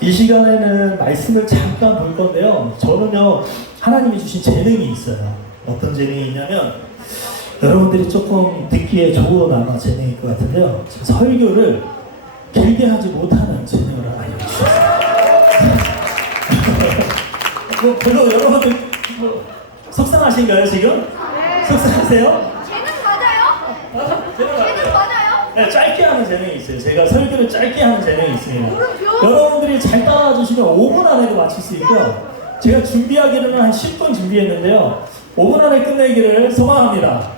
이 시간에는 말씀을 잠깐 볼 건데요. 저는요, 하나님이 주신 재능이 있어요. 어떤 재능이 있냐면, 여러분들이 조금 듣기에 좋은 아마 재능일 것 같은데요. 설교를 길게 하지 못하는 재능을 하나 알려주셨어요. 별로 여러분들 속상하신가요, 지금? 네. 속상하세요? 재능 맞아요? 재능 재능 맞아요? 네, 짧게 하는 재능이 있어요. 제가 설교를 짧게 하는 재능이 있습니다. 그럼요. 여러분들이 잘 따라주시면 5분 안에도 마칠 수 있고요. 제가 준비하기로는 한 10분 준비했는데요. 5분 안에 끝내기를 소망합니다.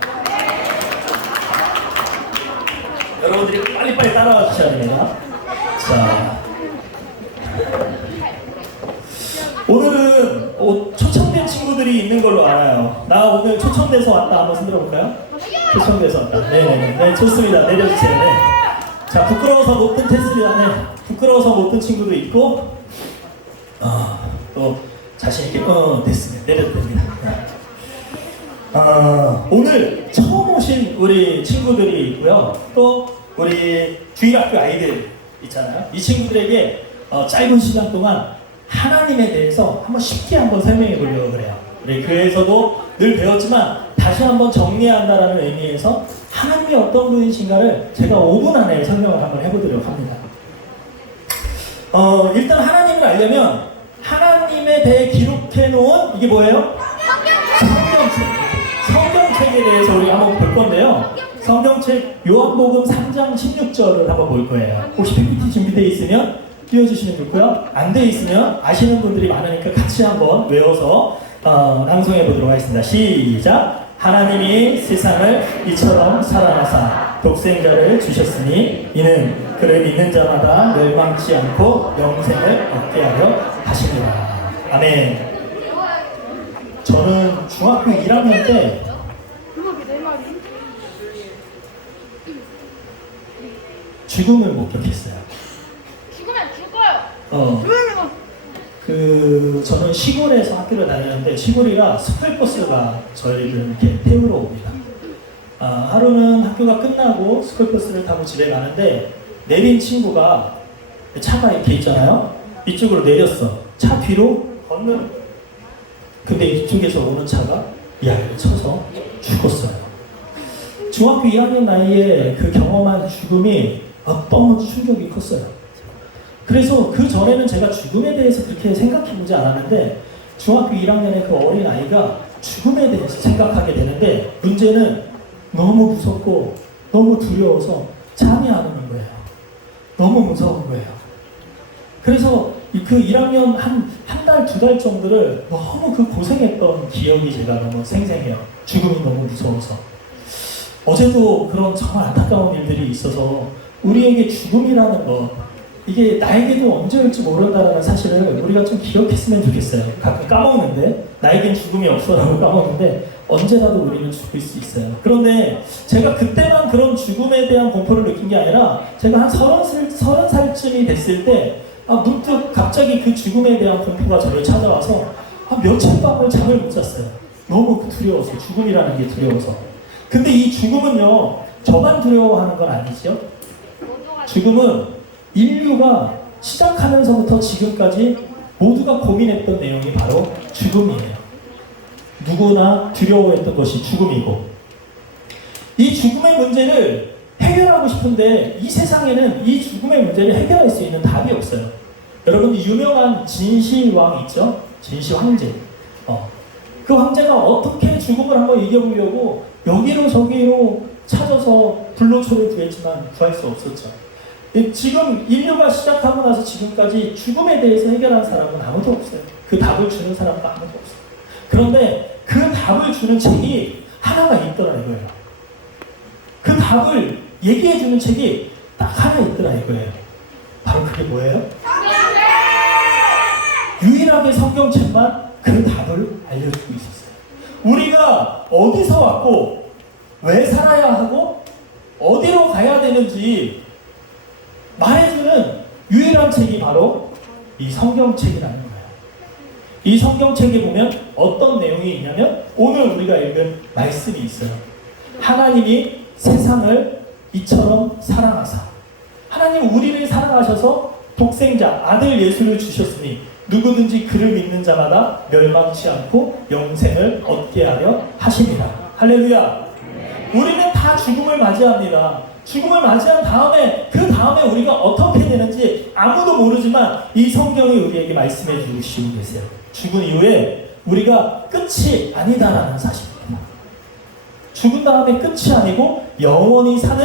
여러분들이 빨리빨리 따라와 주셔야 됩니다. 자, 오늘은 초청된 친구들이 있는 걸로 알아요. 나 오늘 초청돼서 왔다. 한번 손 들어볼까요? 초청돼서 왔다. 네네네. 네, 좋습니다. 내려주세요. 네. 자, 부끄러워서 못 든 테스트다. 네. 부끄러워서 못 든 친구도 있고, 또 자신있게, 됐습니다. 내려도 됩니다. 오늘 처음 오신 우리 친구들이 있고요. 또 우리 주일학교 아이들 있잖아요. 이 친구들에게 짧은 시간 동안 하나님에 대해서 한번 쉽게 한번 설명해 보려고 그래요. 우리 교회에서도 늘 배웠지만 다시 한번 정리한다라는 의미에서 하나님이 어떤 분이신가를 제가 5분 안에 설명을 한번 해보도록 합니다. 일단 하나님을 알려면 하나님에 대해 기록해 놓은 이게 뭐예요? 성경책에 대해서 우리 한번 볼 건데요. 성경책 요한복음 3장 16절을 한번 볼 거예요. 혹시 PPT 준비되어 있으면 띄워주시면 좋고요. 안 되어 있으면 아시는 분들이 많으니까 같이 한번 외워서 낭송해 보도록 하겠습니다. 시작! 하나님이 세상을 이처럼 사랑하사 독생자를 주셨으니 이는 그를 믿는 자마다 멸망치 않고 영생을 얻게 하려 하십니다. 아멘. 저는 중학교 1학년 때 죽음을 목격했어요. 죽으면 죽어요. 저는 시골에서 학교를 다녔는데 시골이라 스쿨버스가 저희를 이렇게 태우러 옵니다. 하루는 학교가 끝나고 스쿨버스를 타고 집에 가는데 내린 친구가 차가 이렇게 있잖아요. 이쪽으로 내렸어. 차 뒤로 건너. 근데 이쪽에서 오는 차가 이 아이를 쳐서 죽었어요. 중학교 2학년 나이에 그 경험한 죽음이 너무 충격이 컸어요. 그래서 그 전에는 제가 죽음에 대해서 그렇게 생각해보지 않았는데 중학교 1학년의 그 어린 아이가 죽음에 대해서 생각하게 되는데 문제는 너무 무섭고 너무 두려워서 잠이 안 오는 거예요. 너무 무서운 거예요. 그래서 그 1학년 한 달, 2달 정도를 너무 그 고생했던 기억이 제가 너무 생생해요. 죽음이 너무 무서워서. 어제도 그런 정말 안타까운 일들이 있어서 우리에게 죽음이라는 것, 이게 나에게도 언제 올지 모른다는 사실을 우리가 좀 기억했으면 좋겠어요. 가끔 까먹는데, 나에겐 죽음이 없어라고 까먹는데 언제라도 우리는 죽을 수 있어요. 그런데 제가 그때만 그런 죽음에 대한 공포를 느낀 게 아니라 제가 한 30살쯤이 됐을 때 문득 갑자기 그 죽음에 대한 공포가 저를 찾아와서 며칠 밤을 잠을 못 잤어요. 너무 두려워서, 죽음이라는 게 두려워서. 근데 이 죽음은요, 저만 두려워하는 건 아니죠. 죽음은 인류가 시작하면서부터 지금까지 모두가 고민했던 내용이 바로 죽음이에요. 누구나 두려워했던 것이 죽음이고, 이 죽음의 문제를 해결하고 싶은데 이 세상에는 이 죽음의 문제를 해결할 수 있는 답이 없어요. 여러분, 유명한 진시황 있죠? 진시 황제. 그 황제가 어떻게 죽음을 한번 이겨보려고 여기로 저기로 찾아서 불로초를 구했지만 구할 수 없었죠. 지금 인류가 시작하고 나서 지금까지 죽음에 대해서 해결한 사람은 아무도 없어요. 그 답을 주는 사람도 아무도 없어요. 그런데 그 답을 주는 책이 하나가 있더라 이거예요. 그 답을 얘기해주는 책이 딱 하나 있더라 이거예요. 바로 그게 뭐예요? 유일하게 성경책만 그 답을 알려주고 있었어요. 우리가 어디서 왔고 왜 살아야 하고 어디로 가야 되는지 말해주는 유일한 책이 바로 이 성경책이라는 거예요. 이 성경책에 보면 어떤 내용이 있냐면 오늘 우리가 읽은 말씀이 있어요. 하나님이 세상을 이처럼 사랑하사, 하나님 우리를 사랑하셔서 독생자 아들 예수를 주셨으니 누구든지 그를 믿는 자마다 멸망치 않고 영생을 얻게 하려 하심이라. 할렐루야. 우리는 다 죽음을 맞이합니다. 죽음을 맞이한 다음에 그 다음에 우리가 어떻게 되는지 아무도 모르지만 이 성경이 우리에게 말씀해 주시고 계세요. 죽은 이후에 우리가 끝이 아니다라는 사실입니다. 죽은 다음에 끝이 아니고 영원히 사는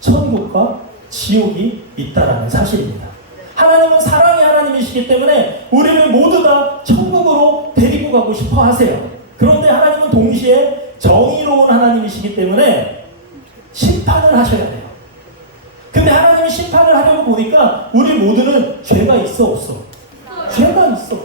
천국과 지옥이 있다라는 사실입니다. 하나님은 사랑의 하나님이시기 때문에 우리를 모두 다 천국으로 데리고 가고 싶어 하세요. 그런데 하나님은 동시에 정의로운 하나님이시기 때문에 심판을 하셔야 돼요. 근데 하나님이 심판을 하려고 보니까 우리 모두는 죄가 있어 없어? 죄가 있어.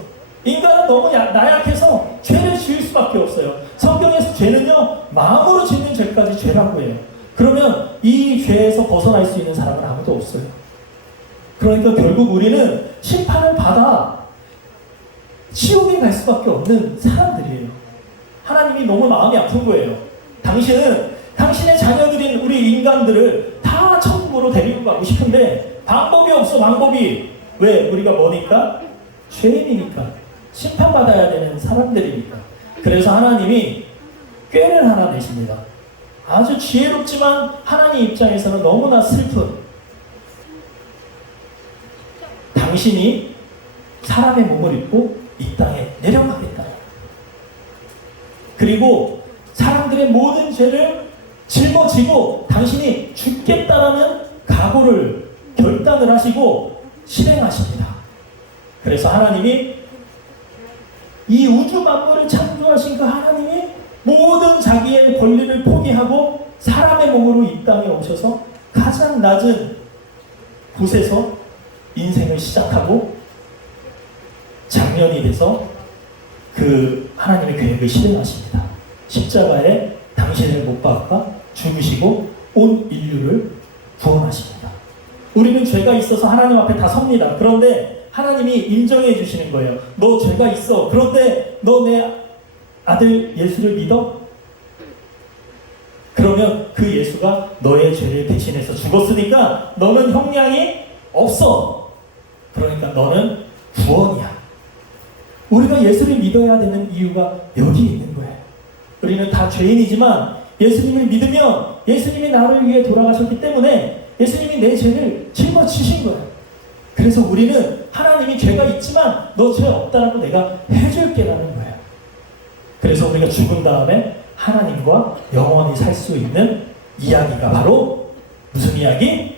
인간은 너무 나약해서 죄를 지을 수밖에 없어요. 성경에서 죄는요, 마음으로 짓는 죄까지 죄라고 해요. 그러면 이 죄에서 벗어날 수 있는 사람은 아무도 없어요. 그러니까 결국 우리는 심판을 받아 지옥에 갈 수밖에 없는 사람들이에요. 하나님이 너무 마음이 아픈 거예요. 당신은 당신의 자녀들인 우리 인간들을 다 천국으로 데리고 가고 싶은데 방법이 없어. 방법이. 왜? 우리가 뭐니까? 죄인이니까. 심판받아야 되는 사람들이니까. 그래서 하나님이 꾀를 하나 내십니다. 아주 지혜롭지만 하나님 입장에서는 너무나 슬픈, 당신이 사람의 몸을 입고 이 땅에 내려가겠다. 그리고 사람들의 모든 죄를 짊어지고 당신이 죽겠다라는 각오를 결단을 하시고 실행하십니다. 그래서 하나님이 이 우주 만물을 창조하신 그 하나님이 모든 자기의 권리를 포기하고 사람의 몸으로 이 땅에 오셔서 가장 낮은 곳에서 인생을 시작하고 장년이 돼서 그 하나님의 계획을 실행하십니다. 십자가에 당신을 못 박아 죽으시고 온 인류를 구원하십니다. 우리는 죄가 있어서 하나님 앞에 다 섭니다. 그런데 하나님이 인정해 주시는 거예요. 너 죄가 있어. 그런데 너 내 아들 예수를 믿어? 그러면 그 예수가 너의 죄를 대신해서 죽었으니까 너는 형량이 없어. 그러니까 너는 구원이야. 우리가 예수를 믿어야 되는 이유가 여기 있는 거예요. 우리는 다 죄인이지만 예수님을 믿으면 예수님이 나를 위해 돌아가셨기 때문에 예수님이 내 죄를 짊어지신 거예요. 그래서 우리는 하나님이 죄가 있지만 너 죄 없다라고 내가 해줄게라는 거예요. 그래서 우리가 죽은 다음에 하나님과 영원히 살 수 있는 이야기가 바로 무슨 이야기?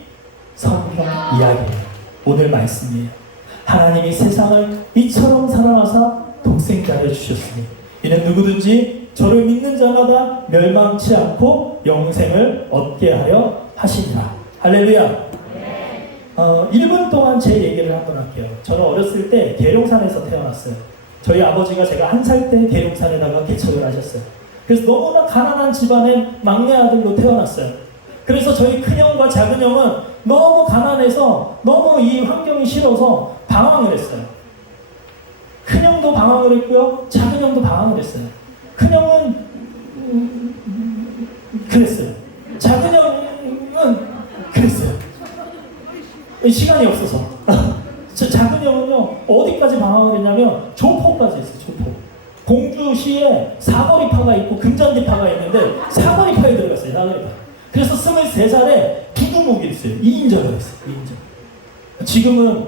성경 이야기예요. 오늘 말씀이에요. 하나님이 세상을 이처럼 사랑하사 독생자를 주셨으니 이는 누구든지 저를 믿는 자마다 멸망치 않고 영생을 얻게 하려 하시니라. 할렐루야. 1분 동안 제 얘기를 한번 할게요. 저는 어렸을 때 계룡산에서 태어났어요. 저희 아버지가 제가 1살 때 계룡산에다가 개척을 하셨어요. 그래서 너무나 가난한 집안의 막내 아들로 태어났어요. 그래서 저희 큰형과 작은형은 너무 가난해서 너무 이 환경이 싫어서 방황을 했어요. 큰형도 방황을 했고요. 작은형도 방황을 했어요. 큰형은 그랬어요. 작은형은 그랬어요. 시간이 없어서. 저 작은형은요 어디까지 방황을 했냐면 조포까지 했어요. 조포. 공주시에 사거리파가 있고 금잔디파가 있는데 사거리파에 들어갔어요. 사거리파. 그래서 23살에 두두목이 있어요. 2인자가 됐어요. 2인자. 지금은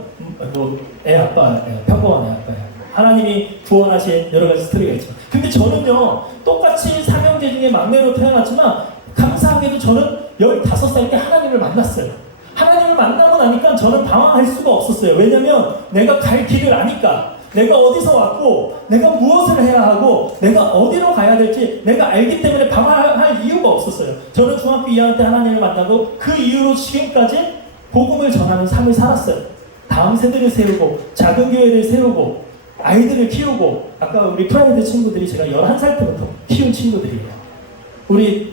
뭐 애 아빠, 평범한 애 아빠예요. 하나님이 구원하신 여러 가지 스토리가 있죠. 근데 저는요 똑같이 삼형제 중에 막내로 태어났지만 감사하게도 저는 15살 때 하나님을 만났어요. 하나님을 만나고 나니까 저는 방황할 수가 없었어요. 왜냐면 내가 갈 길을 아니까. 내가 어디서 왔고 내가 무엇을 해야 하고 내가 어디로 가야 될지 내가 알기 때문에 방황할 이유가 없었어요. 저는 중학교 2학년 때 하나님을 만나고 그 이후로 지금까지 복음을 전하는 삶을 살았어요. 다음 세대를 세우고 작은 교회를 세우고 아이들을 키우고 아까 우리 프라이드 친구들이 제가 11살 때부터 키운 친구들이에요. 우리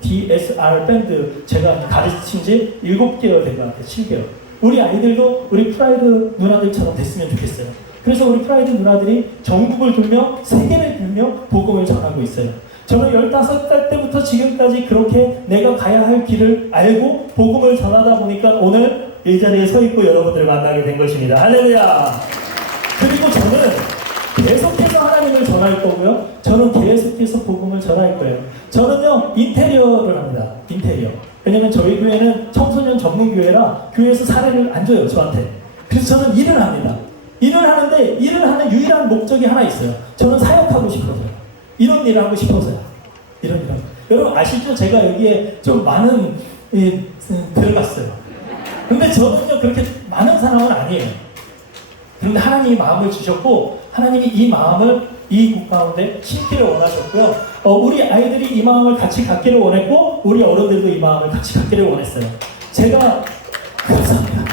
DSR 밴드 제가 가르친 지 7개월 된 것 같아요. 7개월. 우리 아이들도 우리 프라이드 누나들처럼 됐으면 좋겠어요. 그래서 우리 프라이드 누나들이 전국을 돌며 세계를 돌며 복음을 전하고 있어요. 저는 15살 때부터 지금까지 그렇게 내가 가야 할 길을 알고 복음을 전하다 보니까 오늘 이 자리에 서 있고 여러분들을 만나게 된 것입니다. 할렐루야. 그리고 저는 계속해서 하나님을 전할 거고요. 저는 계속해서 복음을 전할 거예요. 저는요, 인테리어를 합니다. 인테리어. 왜냐면 저희 교회는 청소년 전문 교회라 교회에서 사례를 안 줘요, 저한테. 그래서 저는 일을 합니다. 일을 하는데 일을 하는 유일한 목적이 하나 있어요. 저는 사역하고 싶어서요. 이런 일을 하고 싶어서요. 이런 일을. 여러분 아시죠? 제가 여기에 좀 많은 들어갔어요. 근데 저는요, 그렇게 많은 사람은 아니에요. 그런데 하나님이 마음을 주셨고 하나님이 이 마음을 이 국 가운데 심기를 원하셨고요. 우리 아이들이 이 마음을 같이 갖기를 원했고 우리 어른들도 이 마음을 같이 갖기를 원했어요. 제가 감사합니다.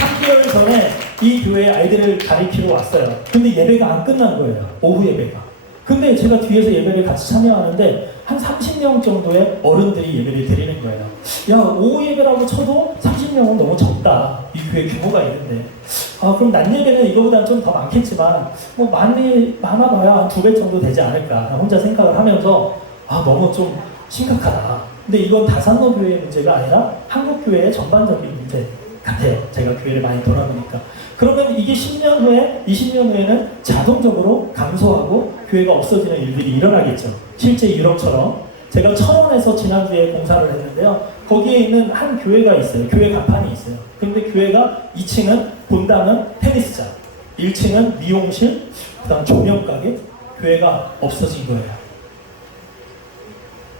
3개월 전에 이 교회에 아이들을 가르치러 왔어요. 근데 예배가 안 끝난 거예요. 오후 예배가. 근데 제가 뒤에서 예배를 같이 참여하는데 한 30명 정도의 어른들이 예배를 드리는 거예요. 야, 오후 예배라고 쳐도 30명은 너무 적다. 이 교회 규모가 있는데. 그럼 낮 예배는 이거보다는 좀 더 많겠지만 뭐 많아봐야 한 2배 정도 되지 않을까 혼자 생각을 하면서 너무 좀 심각하다. 근데 이건 다산로 교회의 문제가 아니라 한국 교회의 전반적인 문제 같아요. 제가 교회를 많이 돌아보니까. 그러면 이게 10년 후에, 20년 후에는 자동적으로 감소하고 교회가 없어지는 일들이 일어나겠죠. 실제 유럽처럼. 제가 철원에서 지난주에 공사를 했는데요. 거기에 있는 한 교회가 있어요. 교회 간판이 있어요. 그런데 교회가 2층은 본당은 테니스장, 1층은 미용실, 그 다음 조명가게, 교회가 없어진 거예요.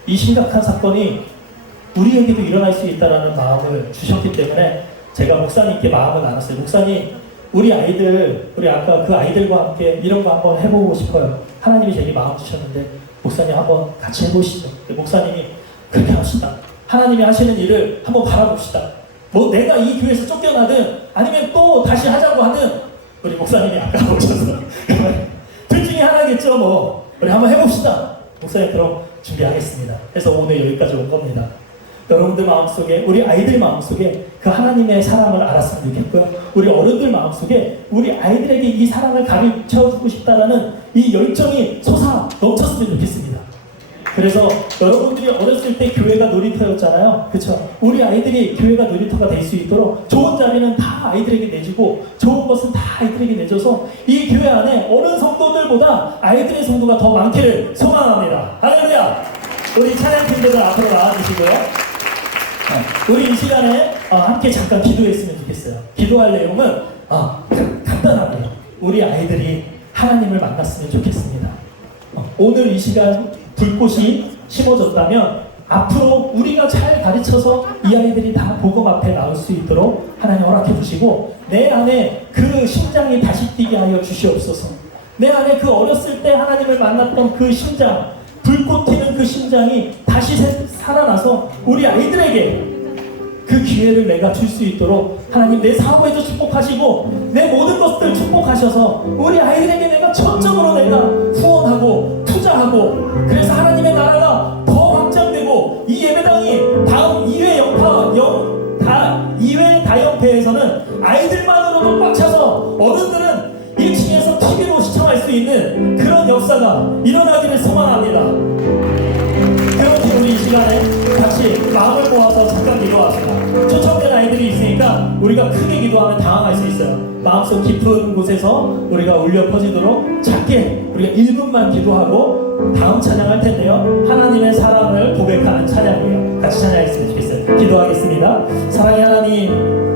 이 심각한 사건이 우리에게도 일어날 수 있다는 마음을 주셨기 때문에 제가 목사님께 마음을 나눴어요. 목사님, 우리 아까 그 아이들과 함께 이런 거 한번 해보고 싶어요. 하나님이 제게 마음 주셨는데 목사님 한번 같이 해보시죠. 목사님이 그렇게 합시다. 하나님이 하시는 일을 한번 바라봅시다. 뭐 내가 이 교회에서 쫓겨나든 아니면 또 다시 하자고 하든 우리 목사님이 아까 오셔서 둘 중에 하나겠죠. 뭐 우리 한번 해봅시다. 목사님 그럼 준비하겠습니다. 그래서 오늘 여기까지 온 겁니다. 여러분들 마음속에, 우리 아이들 마음속에 그 하나님의 사랑을 알았으면 좋겠고요. 우리 어른들 마음속에 우리 아이들에게 이 사랑을 가르쳐주고 싶다라는 이 열정이 솟아 넘쳤으면 좋겠습니다. 그래서 여러분들이 어렸을 때 교회가 놀이터였잖아요. 그렇죠? 우리 아이들이 교회가 놀이터가 될 수 있도록 좋은 자리는 다 아이들에게 내주고 좋은 것은 다 아이들에게 내줘서 이 교회 안에 어른 성도들보다 아이들의 성도가 더 많기를 소망합니다. 할렐루야! 우리 찬양팀들은 앞으로 나와주시고요. 우리 이 시간에 함께 잠깐 기도했으면 좋겠어요. 기도할 내용은 간단하네요. 우리 아이들이 하나님을 만났으면 좋겠습니다. 오늘 이 시간 불꽃이 심어졌다면 앞으로 우리가 잘 가르쳐서 이 아이들이 다 복음 앞에 나올 수 있도록 하나님 허락해 주시고 내 안에 그 심장이 다시 뛰게 하여 주시옵소서. 내 안에 그 어렸을 때 하나님을 만났던 그 심장, 불꽃 튀는 그 심장이 다시 살아나서 우리 아이들에게 그 기회를 내가 줄 수 있도록 하나님 내 사업에도 축복하시고 내 모든 것들 축복하셔서 우리 아이들에게 내가 전적으로 내가 후원하고 투자하고 그래서 하나님의 나라가 더 확장되고 이 예배당이 다음 2회 다연패에서는 아이들만으로도 꽉 차서 어른들은 1층에서 TV로 시청할 수 있는 그런 역사가 일어나기를 소망합니다. 그렇게 우리 이 시간에 같이 마음을 모아서 잠깐 기도합시다. 초청된 아이들이 있으니까 우리가 크게 기도하면 당황할 수 있어요. 마음속 깊은 곳에서 우리가 울려 퍼지도록 작게 우리가 1분만 기도하고 다음 찬양할 텐데요. 하나님의 사랑을 고백하는 찬양이에요. 같이 찬양했으면 좋겠어요. 기도하겠습니다. 사랑의 하나님,